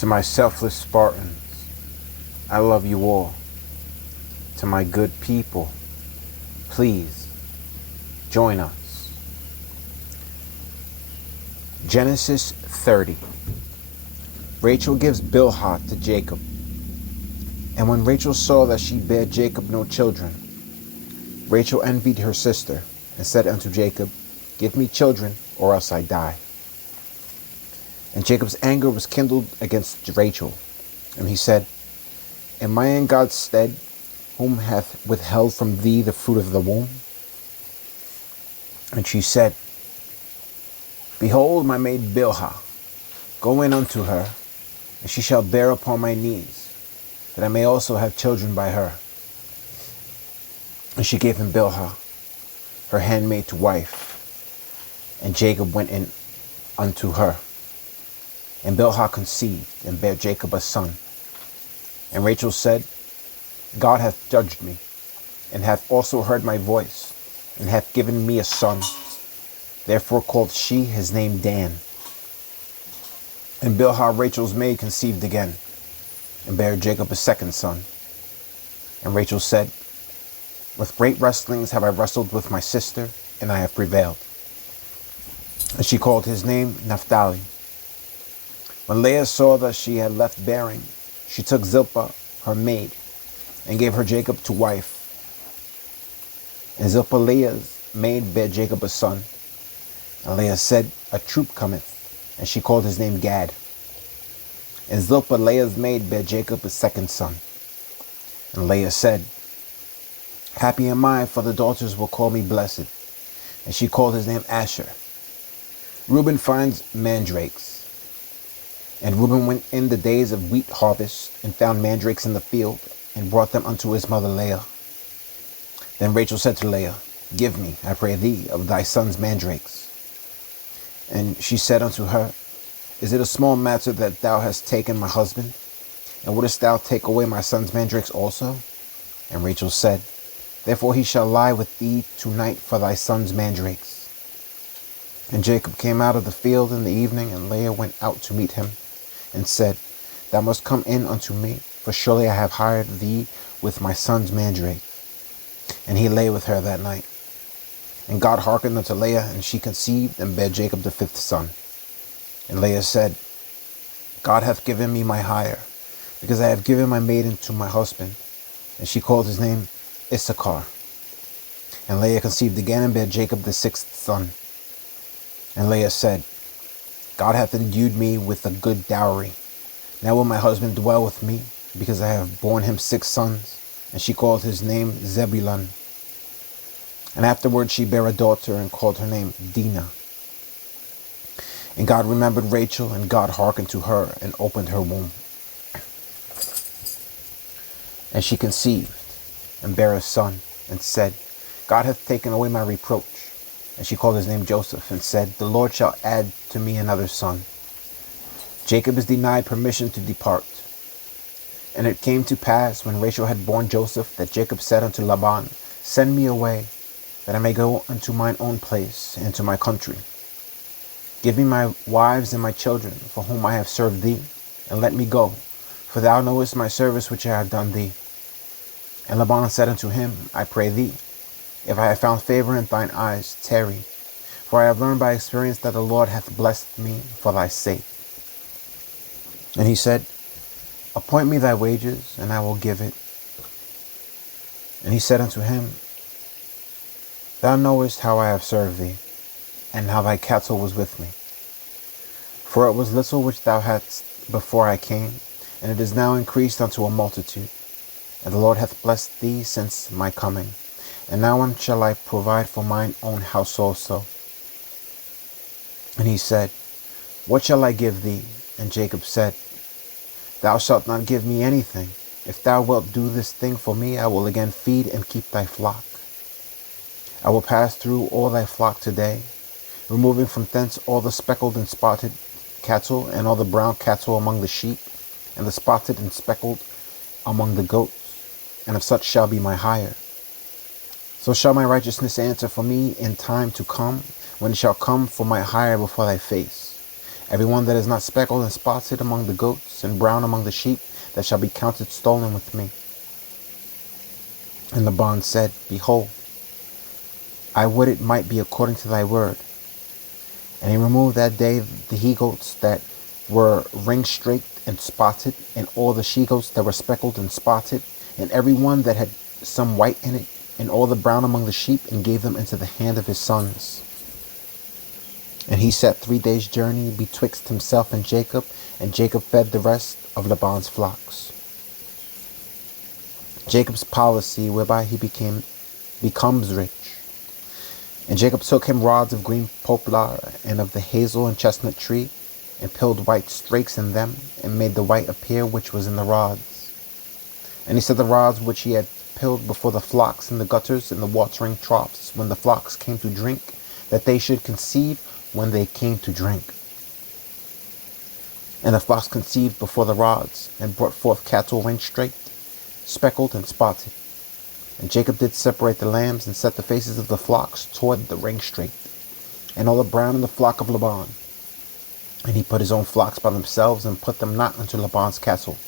To my selfless Spartans, I love you all. To my good people, please join us. Genesis 30. Rachel gives Bilhah to Jacob. And when Rachel saw that she bare Jacob no children, Rachel envied her sister, and said unto Jacob, Give me children, or else I die. And Jacob's anger was kindled against Rachel, and he said, Am I in God's stead, whom hath withheld from thee the fruit of the womb? And she said, Behold my maid Bilhah, go in unto her, and she shall bear upon my knees, that I may also have children by her. And she gave him Bilhah, her handmaid to wife, and Jacob went in unto her. And Bilhah conceived, and bare Jacob a son. And Rachel said, God hath judged me, and hath also heard my voice, and hath given me a son. Therefore called she his name Dan. And Bilhah Rachel's maid conceived again, and bare Jacob a second son. And Rachel said, With great wrestlings have I wrestled with my sister, and I have prevailed. And she called his name Naphtali. When Leah saw that she had left bearing, she took Zilpah, her maid, and gave her Jacob to wife. And Zilpah Leah's maid bare Jacob a son. And Leah said, A troop cometh, and she called his name Gad. And Zilpah Leah's maid bare Jacob a second son. And Leah said, Happy am I, for the daughters will call me blessed. And she called his name Asher. Reuben finds mandrakes. And Reuben went in the days of wheat harvest, and found mandrakes in the field, and brought them unto his mother Leah. Then Rachel said to Leah, Give me, I pray thee, of thy son's mandrakes. And she said unto her, Is it a small matter that thou hast taken my husband? And wouldest thou take away my son's mandrakes also? And Rachel said, Therefore he shall lie with thee tonight for thy son's mandrakes. And Jacob came out of the field in the evening, and Leah went out to meet him, and said, Thou must come in unto me, for surely I have hired thee with my son's mandrake. And he lay with her that night. And God hearkened unto Leah, and she conceived, and bare Jacob the fifth son. And Leah said, God hath given me my hire, because I have given my maiden to my husband. And she called his name Issachar. And Leah conceived again, and bare Jacob the sixth son. And Leah said, God hath endued me with a good dowry. Now will my husband dwell with me, because I have borne him 6 sons. And she called his name Zebulun. And afterward she bare a daughter, and called her name Dinah. And God remembered Rachel, and God hearkened to her, and opened her womb. And she conceived, and bare a son, and said, God hath taken away my reproach. And she called his name Joseph, and said, The Lord shall add to me another son. Jacob is denied permission to depart. And it came to pass, when Rachel had borne Joseph, that Jacob said unto Laban, Send me away, that I may go unto mine own place, and to my country. Give me my wives and my children, for whom I have served thee, and let me go, for thou knowest my service which I have done thee. And Laban said unto him, I pray thee, if I have found favor in thine eyes, tarry, for I have learned by experience that the Lord hath blessed me for thy sake. And he said, Appoint me thy wages, and I will give it. And he said unto him, Thou knowest how I have served thee, and how thy cattle was with me. For it was little which thou hadst before I came, and it is now increased unto a multitude. And the Lord hath blessed thee since my coming. And now when shall I provide for mine own house also? And he said, What shall I give thee? And Jacob said, Thou shalt not give me anything. If thou wilt do this thing for me, I will again feed and keep thy flock. I will pass through all thy flock today, removing from thence all the speckled and spotted cattle, and all the brown cattle among the sheep, and the spotted and speckled among the goats, and of such shall be my hire. So shall my righteousness answer for me in time to come, when it shall come for my hire before thy face. Every one that is not speckled and spotted among the goats, and brown among the sheep, that shall be counted stolen with me. And Laban said, Behold, I would it might be according to thy word. And he removed that day the he-goats that were ring-straked and spotted, and all the she-goats that were speckled and spotted, and every one that had some white in it, and all the brown among the sheep, and gave them into the hand of his sons. And he set 3 days' journey betwixt himself and Jacob fed the rest of Laban's flocks. Jacob's policy whereby he becomes rich. And Jacob took him rods of green poplar and of the hazel and chestnut tree, and peeled white strakes in them, and made the white appear which was in the rods. And he set the rods which he had peeled before the flocks in the gutters and the watering troughs when the flocks came to drink, that they should conceive when they came to drink. And the flocks conceived before the rods, and brought forth cattle ring-straked, speckled, and spotted. And Jacob did separate the lambs, and set the faces of the flocks toward the ring-straked, and all the brown in the flock of Laban. And he put his own flocks by themselves, and put them not unto Laban's cattle.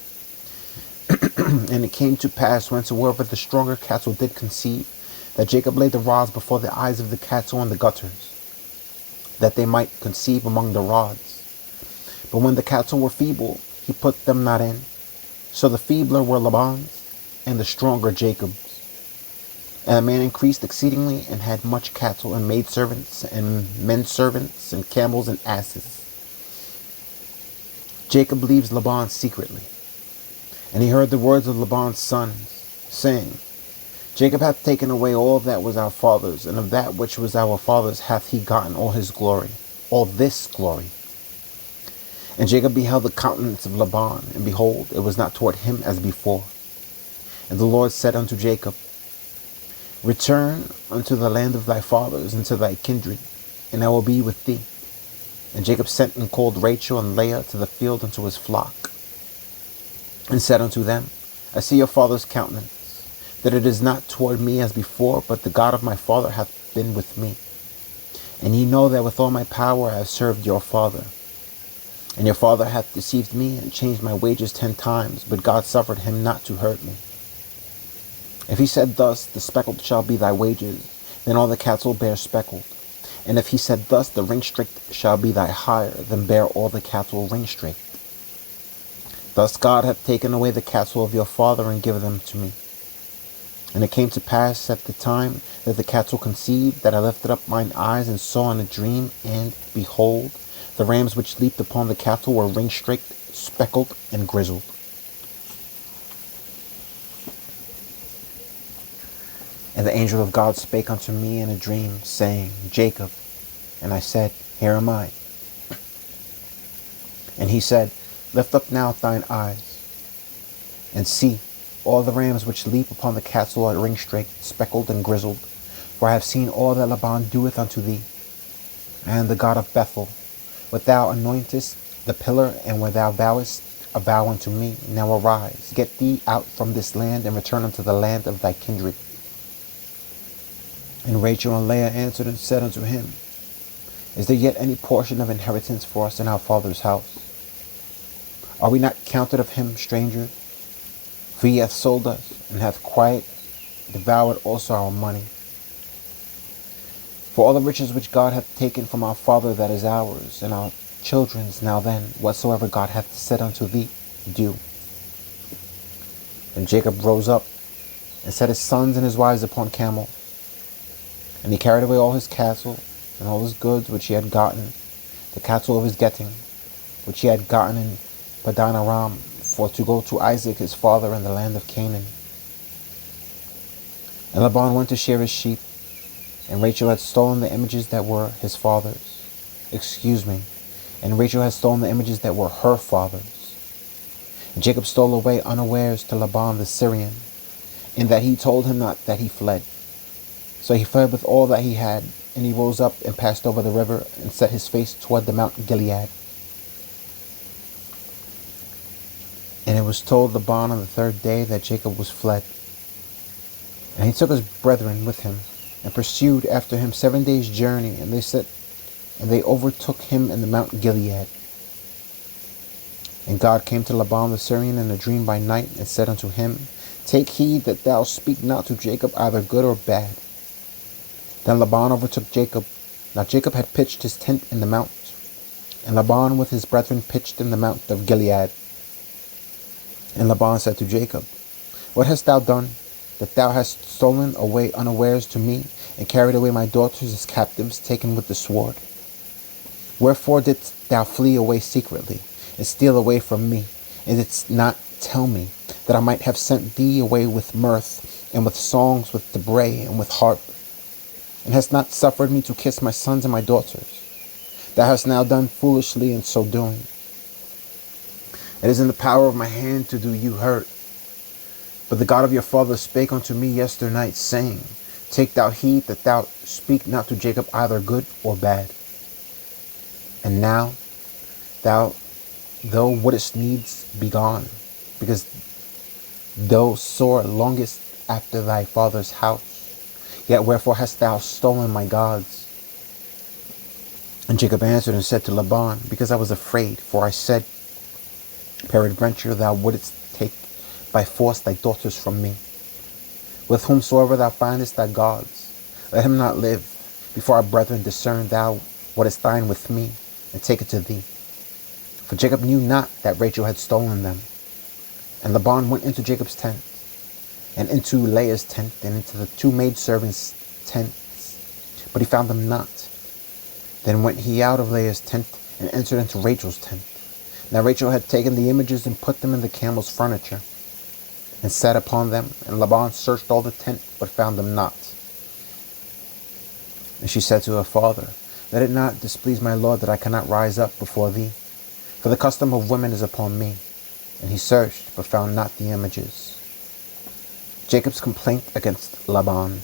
And it came to pass, whensoever the stronger cattle did conceive, that Jacob laid the rods before the eyes of the cattle in the gutters, that they might conceive among the rods. But when the cattle were feeble, he put them not in. So the feebler were Laban's, and the stronger Jacob's. And the man increased exceedingly, and had much cattle, and maidservants, and men servants, and camels, and asses. Jacob leaves Laban secretly. And he heard the words of Laban's sons, saying, Jacob hath taken away all that was our father's, and of that which was our father's hath he gotten all his glory, all this glory. And Jacob beheld the countenance of Laban, and behold, it was not toward him as before. And the Lord said unto Jacob, Return unto the land of thy fathers, and to thy kindred, and I will be with thee. And Jacob sent and called Rachel and Leah to the field unto his flock, and said unto them, I see your father's countenance, that it is not toward me as before, but the God of my father hath been with me. And ye know that with all my power I have served your father. And your father hath deceived me, and changed my wages 10 times, but God suffered him not to hurt me. If he said thus, the speckled shall be thy wages, then all the cattle bear speckled. And if he said thus, the ring-straked shall be thy hire, then bear all the cattle ring-straked. Thus God hath taken away the cattle of your father, and given them to me. And it came to pass at the time that the cattle conceived, that I lifted up mine eyes, and saw in a dream, and, behold, the rams which leaped upon the cattle were ring-straked, speckled, and grizzled. And the angel of God spake unto me in a dream, saying, Jacob. And I said, Here am I. And he said, Lift up now thine eyes, and see, all the rams which leap upon the cattle are ring-straked, speckled, and grizzled. For I have seen all that Laban doeth unto thee. I am the God of Bethel. What thou anointest the pillar, and where thou vowest a vow unto me, now arise, get thee out from this land, and return unto the land of thy kindred. And Rachel and Leah answered and said unto him, Is there yet any portion of inheritance for us in our father's house? Are we not counted of him strangers? For he hath sold us, and hath quite devoured also our money. For all the riches which God hath taken from our father, that is ours, and our children's. Now then, whatsoever God hath said unto thee, do. Then Jacob rose up, and set his sons and his wives upon camels. And he carried away all his cattle, and all his goods which he had gotten, the cattle of his getting, which he had gotten in Padan Aram, for to go to Isaac his father in the land of Canaan. And Laban went to shear his sheep, and Rachel had stolen the images that were his father's. And Rachel had stolen the images that were her father's. And Jacob stole away unawares to Laban the Syrian, in that he told him not that he fled. So he fled with all that he had, and he rose up and passed over the river, and set his face toward the Mount Gilead. And it was told Laban on the 3rd day that Jacob was fled. And he took his brethren with him, and pursued after him 7 days' journey, and they overtook him in the Mount Gilead. And God came to Laban the Syrian in a dream by night, and said unto him, Take heed that thou speak not to Jacob either good or bad. Then Laban overtook Jacob. Now Jacob had pitched his tent in the mount, and Laban with his brethren pitched in the mount of Gilead. And Laban said to Jacob, What hast thou done, that thou hast stolen away unawares to me, and carried away my daughters as captives, taken with the sword? Wherefore didst thou flee away secretly, and steal away from me, and didst not tell me, that I might have sent thee away with mirth, and with songs, with debray, and with harp, and hast not suffered me to kiss my sons and my daughters? Thou hast now done foolishly in so doing. It is in the power of my hand to do you hurt. But the God of your father spake unto me yesternight, saying, Take thou heed that thou speak not to Jacob either good or bad. And now thou wouldest needs be gone, because thou sore longest after thy father's house. Yet wherefore hast thou stolen my gods? And Jacob answered and said to Laban, Because I was afraid, for I said, Peradventure thou wouldest take by force thy daughters from me. With whomsoever thou findest thy gods, let him not live. Before our brethren discern thou what is thine with me, and take it to thee. For Jacob knew not that Rachel had stolen them. And Laban went into Jacob's tent, and into Leah's tent, and into the two maidservants' tents, but he found them not. Then went he out of Leah's tent, and entered into Rachel's tent. Now Rachel had taken the images, and put them in the camel's furniture, and sat upon them. And Laban searched all the tent, but found them not. And she said to her father, Let it not displease my lord that I cannot rise up before thee, for the custom of women is upon me. And he searched, but found not the images. Jacob's complaint against Laban.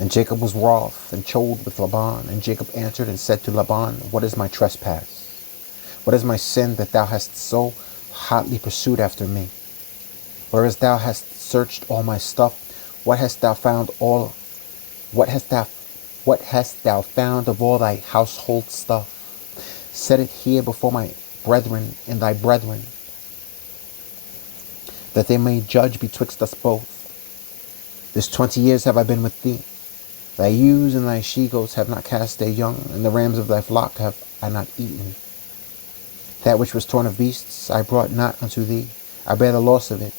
And Jacob was wroth, and chode with Laban. And Jacob answered and said to Laban, What is my trespass? What is my sin, that thou hast so hotly pursued after me? Whereas thou hast searched all my stuff, what hast thou found of all thy household stuff? Set it here before my brethren and thy brethren, that they may judge betwixt us both. This 20 years have I been with thee. Thy ewes and thy she-goats have not cast their young, and the rams of thy flock have I not eaten. That which was torn of beasts I brought not unto thee. I bear the loss of it.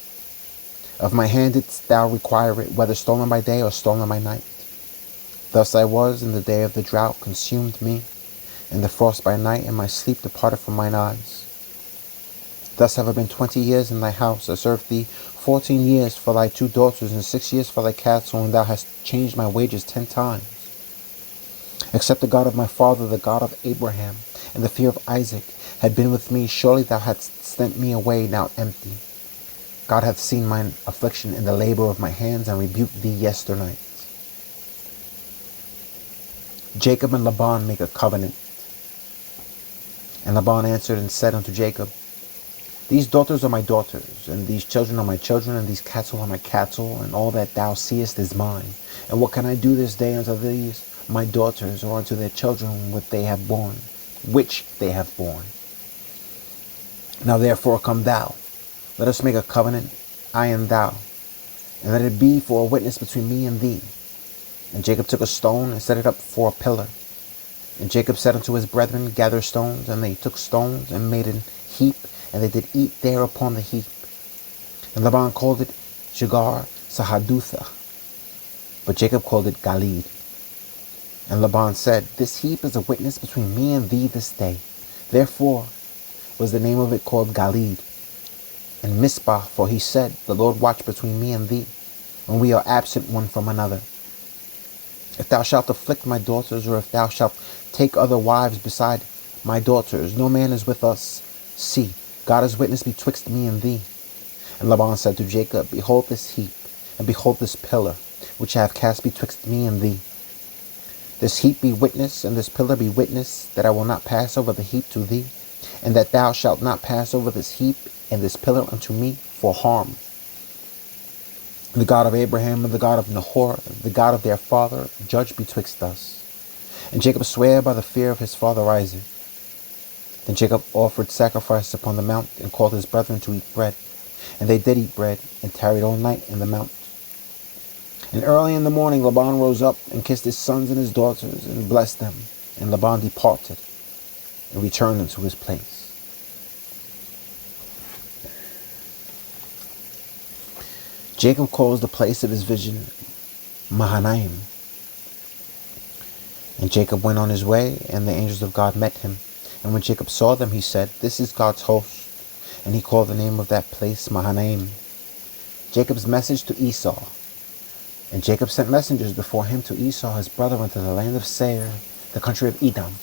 Of my hand didst thou require it, whether stolen by day or stolen by night. Thus I was in the day of the drought, consumed me, and the frost by night, and my sleep departed from mine eyes. Thus have I been 20 years in thy house. I served thee 14 years for thy 2 daughters, and 6 years for thy cattle, and thou hast changed my wages 10 times. Except the God of my father, the God of Abraham, and the fear of Isaac, had been with me, surely thou hadst sent me away now empty. God hath seen mine affliction in the labor of my hands, and rebuked thee yesternight. Jacob and Laban make a covenant. And Laban answered and said unto Jacob, These daughters are my daughters, and these children are my children, and these cattle are my cattle, and all that thou seest is mine. And what can I do this day unto these my daughters, or unto their children which they have borne? Now therefore come thou, let us make a covenant, I and thou, and let it be for a witness between me and thee. And Jacob took a stone and set it up for a pillar. And Jacob said unto his brethren, Gather stones. And they took stones and made an heap, and they did eat there upon the heap. And Laban called it Jegar Sahadutha, but Jacob called it Galid. And Laban said, This heap is a witness between me and thee this day. Therefore was the name of it called Galid. And Mizpah, for he said, The Lord watch between me and thee, when we are absent one from another. If thou shalt afflict my daughters, or if thou shalt take other wives beside my daughters, no man is with us. See, God is witness betwixt me and thee. And Laban said to Jacob, Behold this heap, and behold this pillar, which I have cast betwixt me and thee. This heap be witness, and this pillar be witness, that I will not pass over the heap to thee, and that thou shalt not pass over this heap and this pillar unto me for harm. The God of Abraham and the God of Nahor, the God of their father, judge betwixt us. And Jacob sware by the fear of his father Isaac. Then Jacob offered sacrifices upon the mount and called his brethren to eat bread. And they did eat bread and tarried all night in the mount. And early in the morning Laban rose up and kissed his sons and his daughters and blessed them. And Laban departed and returned unto his place. Jacob calls the place of his vision Mahanaim. And Jacob went on his way, and the angels of God met him. And when Jacob saw them, he said, This is God's host. And he called the name of that place Mahanaim. Jacob's message to Esau. And Jacob sent messengers before him to Esau his brother into the land of Seir, the country of Edom.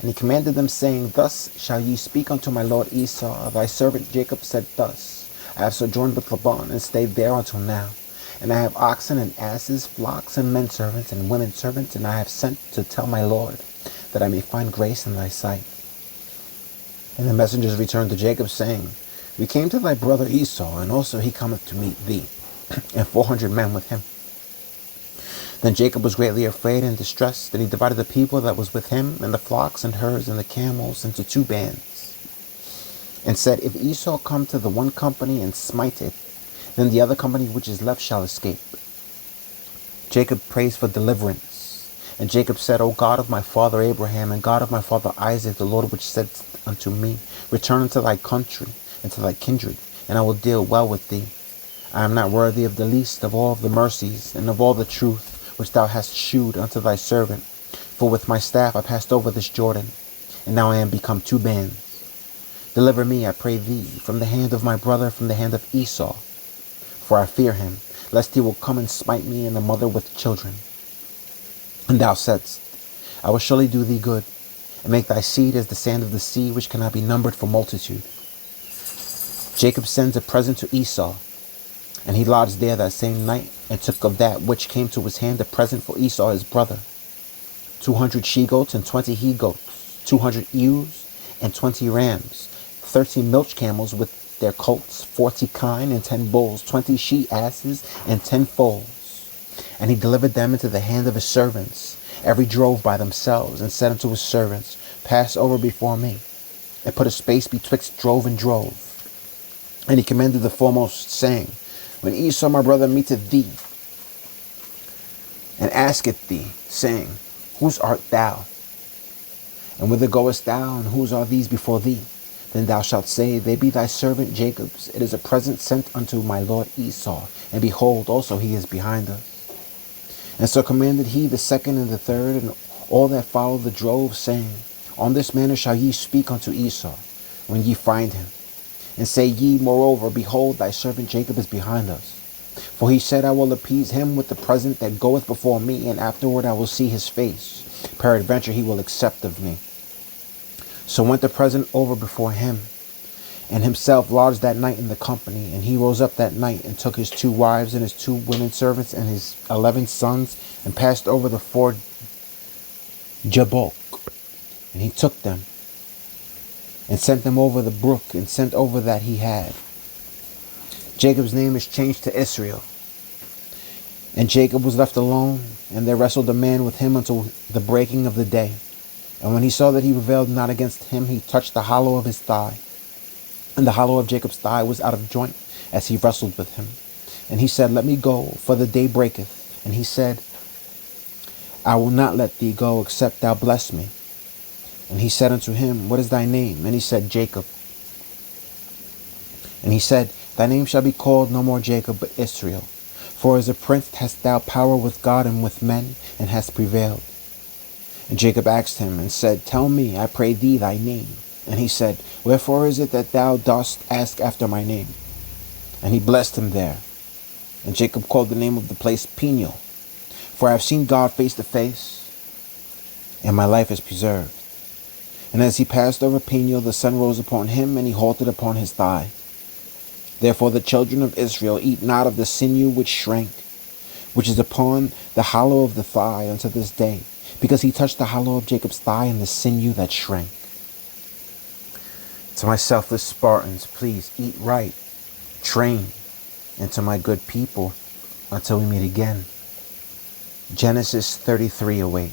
And he commanded them, saying, Thus shall ye speak unto my lord Esau. Thy servant Jacob said thus, I have sojourned with Laban, and stayed there until now. And I have oxen and asses, flocks and men servants and women servants, and I have sent to tell my lord, that I may find grace in thy sight. And the messengers returned to Jacob, saying, We came to thy brother Esau, and also he cometh to meet thee, and 400 men with him. Then Jacob was greatly afraid and distressed, and he divided the people that was with him, and the flocks and herds and the camels, into 2 bands. And said, If Esau come to the one company and smite it, then the other company which is left shall escape. Jacob prays for deliverance. And Jacob said, O God of my father Abraham, and God of my father Isaac, the Lord which said unto me, Return unto thy country, and to thy kindred, and I will deal well with thee. I am not worthy of the least of all of the mercies, and of all the truth which thou hast shewed unto thy servant. For with my staff I passed over this Jordan, and now I am become 2 bands. Deliver me, I pray thee, from the hand of my brother, from the hand of Esau. For I fear him, lest he will come and smite me and the mother with children. And thou saidst, I will surely do thee good, and make thy seed as the sand of the sea, which cannot be numbered for multitude. Jacob sends a present to Esau, and he lodged there that same night, and took of that which came to his hand a present for Esau his brother, 200 she-goats and 20 he-goats, 200 ewes and 20 rams, 13 milch camels with their colts, 40 kine and 10 bulls, 20 she-asses and 10 foals. And he delivered them into the hand of his servants, every drove by themselves, and said unto his servants, Pass over before me, and put a space betwixt drove and drove. And he commanded the foremost, saying, When Esau my brother meeteth thee, and asketh thee, saying, Whose art thou? And whither goest thou, and whose are these before thee? Then thou shalt say, They be thy servant Jacob's. It is a present sent unto my lord Esau. And behold, also he is behind us. And so commanded he the second and the third, and all that followed the drove, saying, On this manner shall ye speak unto Esau, when ye find him. And say ye, Moreover, behold, thy servant Jacob is behind us. For he said, I will appease him with the present that goeth before me, and afterward I will see his face. Peradventure he will accept of me. So went the present over before him, and himself lodged that night in the company. And he rose up that night, and took his 2 wives and his 2 women servants and his 11 sons, and passed over the ford Jabbok. And he took them, and sent them over the brook, and sent over that he had. Jacob's name is changed to Israel. And Jacob was left alone, and there wrestled a man with him until the breaking of the day. And when he saw that he prevailed not against him, he touched the hollow of his thigh. And the hollow of Jacob's thigh was out of joint, as he wrestled with him. And he said, Let me go, for the day breaketh. And he said, I will not let thee go, except thou bless me. And he said unto him, What is thy name? And he said, Jacob. And he said, Thy name shall be called no more Jacob, but Israel. For as a prince hast thou power with God and with men, and hast prevailed. And Jacob asked him, and said, Tell me, I pray thee, thy name. And he said, Wherefore is it that thou dost ask after my name? And he blessed him there. And Jacob called the name of the place Peniel. For I have seen God face to face, and my life is preserved. And as he passed over Peniel, the sun rose upon him, and he halted upon his thigh. Therefore the children of Israel eat not of the sinew which shrank, which is upon the hollow of the thigh unto this day, because he touched the hollow of Jacob's thigh and the sinew that shrank. To my selfless Spartans, please eat right, train, and to my good people, until we meet again. Genesis 33:08.